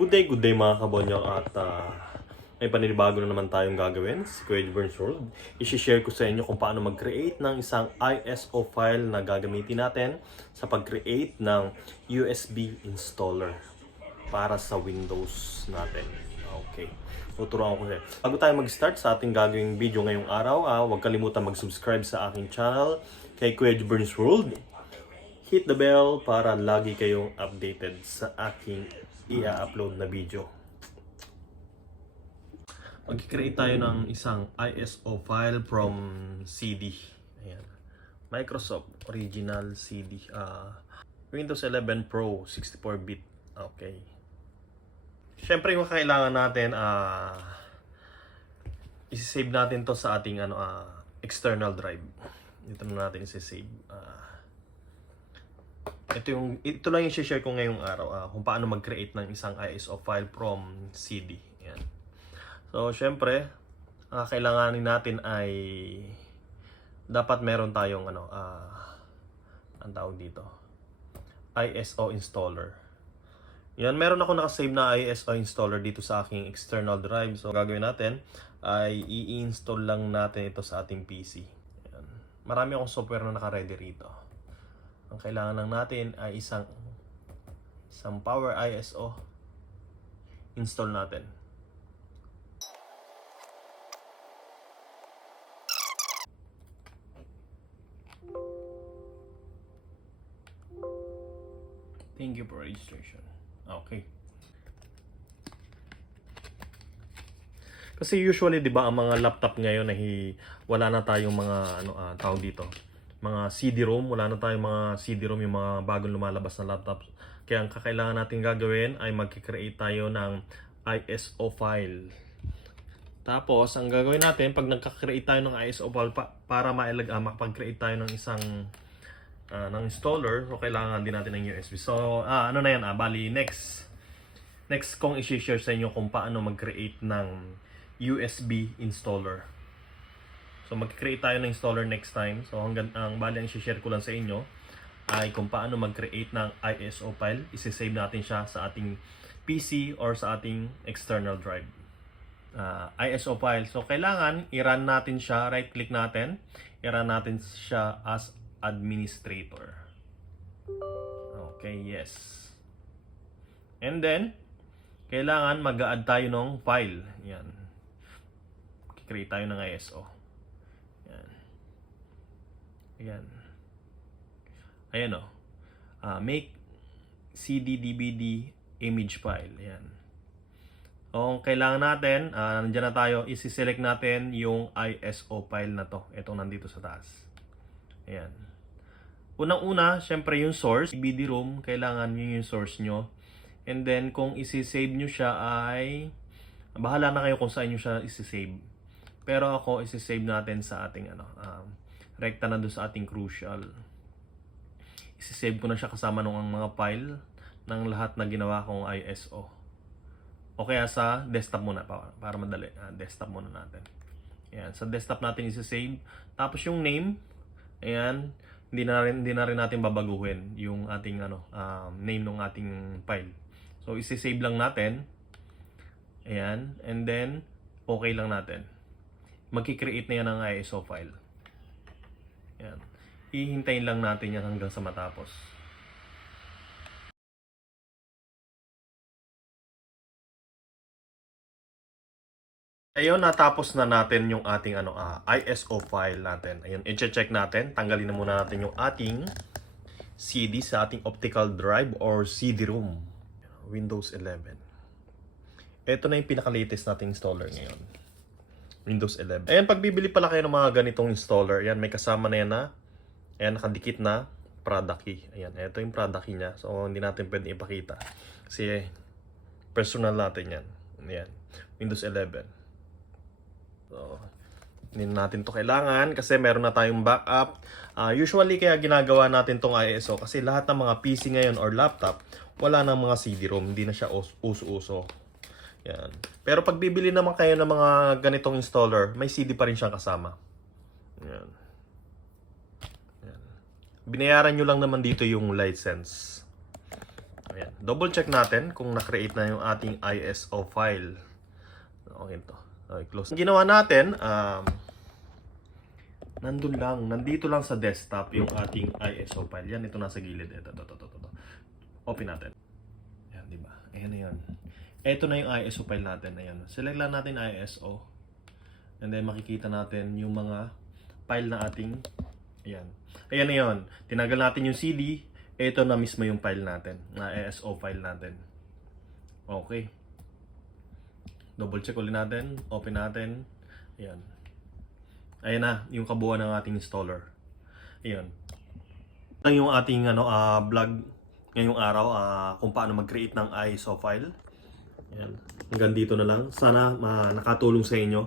Good day mga kabonyok at may paninibago na naman tayong gagawin si Kuya Burns World. I-share ko sa inyo kung paano mag-create ng isang ISO file na gagamitin natin sa pag-create ng USB installer para sa Windows natin. Okay, tuturuan ko kayo. Bago tayo mag-start sa ating gagawing video ngayong araw, huwag kalimutan mag-subscribe sa aking channel kay Kuya Burns World. Hit the bell para lagi kayong updated sa aking i-upload na video. Mag-create tayo ng isang ISO file from CD. Ayan. Microsoft Original CD. Windows 11 Pro 64-bit. Okay. Siyempre yung kailangan natin, isi-save natin to sa ating external drive. Dito na natin isi-save. Ito lang yung share ko ngayong araw, kung paano mag-create ng isang ISO file from CD. Yan. So, syempre, kailanganin natin ay dapat meron tayong ang tawag dito, ISO installer. Yan, meron ako nakasave na ISO installer dito sa aking external drive. So, gagawin natin ay i-install lang natin ito sa ating PC. Yan. Marami akong software na naka-ready rito. Ang kailangan lang natin ay isang Power ISO install natin. Thank you for registration. Okay. Kasi usually 'di ba ang mga laptop ngayon ay wala na tayong mga tawag dito, mga CD-ROM, wala na tayong mga CD-ROM, yung mga bagong lumalabas na laptops. Kaya ang kakailangan natin gagawin ay mag-create tayo ng ISO file. Tapos, ang gagawin natin, pag nagka-create tayo ng ISO file, para makapag-create tayo ng isang ng installer, so kailangan din natin ng USB. So, ano na yan, bali, next kong i-share sa inyo kung paano mag-create ng USB installer. So mag-create tayo ng installer next time. So bali ang i-share ko lang sa inyo ay kung paano mag-create ng ISO file. I-save natin siya sa ating PC or sa ating external drive. ISO file. So kailangan i-run natin siya, right click natin. I-run natin siya as administrator. Okay, yes. And then kailangan mag-add tayo ng file. Yan. Create tayo ng ISO. Ayan make CD DVD image file. Ayan. Kung kailangan natin, nandiyan na tayo, isi-select natin yung ISO file na to. Itong nandito sa taas. Ayan. Unang-una, syempre yung source, DVD-ROM, kailangan yun yung source nyo. And then, kung isi-save nyo siya ay, bahala na kayo kung saan nyo siya isi-save. Pero ako, isi-save natin sa ating rekta na doon sa ating Crucial. Isi-save ko na siya kasama nung mga file ng lahat na ginawa kong ISO. O kaya sa desktop muna para madali. Desktop muna natin. Ayan, sa desktop natin isi-save. Tapos yung name, ayan, hindi na rin natin babaguhin yung ating name ng ating file. So isi-save lang natin. Ayan, and then okay lang natin. Magki-create na yan ng ISO file. Yan. Hihintayin lang natin yan hanggang sa matapos. Ayun, natapos na natin yung ating ISO file natin. Ayun, i-check natin. Tanggalin na muna natin yung ating CD sa ating optical drive or CD-ROM. Windows 11. Ito na yung pinaka-latest nating installer ngayon. Windows 11. Ayan, pag bibili pala kayo ng mga ganitong installer, ayan, may kasama na yan na, ayan, nakadikit na product key. Ayan, ito yung product key niya. So, hindi natin pwede ipakita. Kasi, personal natin yan. Ayan, Windows 11. So, hindi natin to kailangan kasi meron na tayong backup. Usually, kaya ginagawa natin tong ISO kasi lahat ng mga PC ngayon or laptop, wala na mga CD-ROM. Hindi na siya uso-uso. Yan. Pero pag bibili naman kayo ng mga ganitong installer, may CD pa rin siyang kasama. Yan. Yan. Binayaran nyo lang naman dito yung license. Ayan. Double check natin kung na-create na yung ating ISO file. Okay to. Okay, close. Ang ginawa natin, nandito lang sa desktop yung ating ISO file. Yan, ito nasa gilid. Ito. Open natin. Ayan, di ba? Ayan na yan. Ito na yung ISO file natin. Ayan. Select lang natin ISO. And then makikita natin yung mga file na ating, ayan. Ayan na yun. Tinagal natin yung CD. Ito na mismo yung file natin. Na ISO file natin. Okay. Double check ulit natin. Open natin. Ayan. Ayan na, yung kabuuan ng ating installer. Ayan. Ito yung ating vlog ngayong araw kung paano mag-create ng ISO file. Ayan. Hanggang dito na lang. Sana nakatulong sa inyo.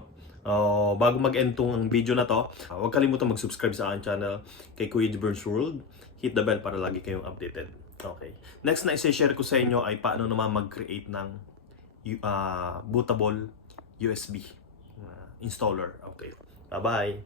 Bago mag-end tong video na to, huwag kalimutan mag-subscribe sa aking channel kay Kuya Burns World. Hit the bell para lagi kayong updated. Okay. Next na i-share ko sa inyo ay paano naman mag-create ng bootable USB installer. Okay. Bye-bye!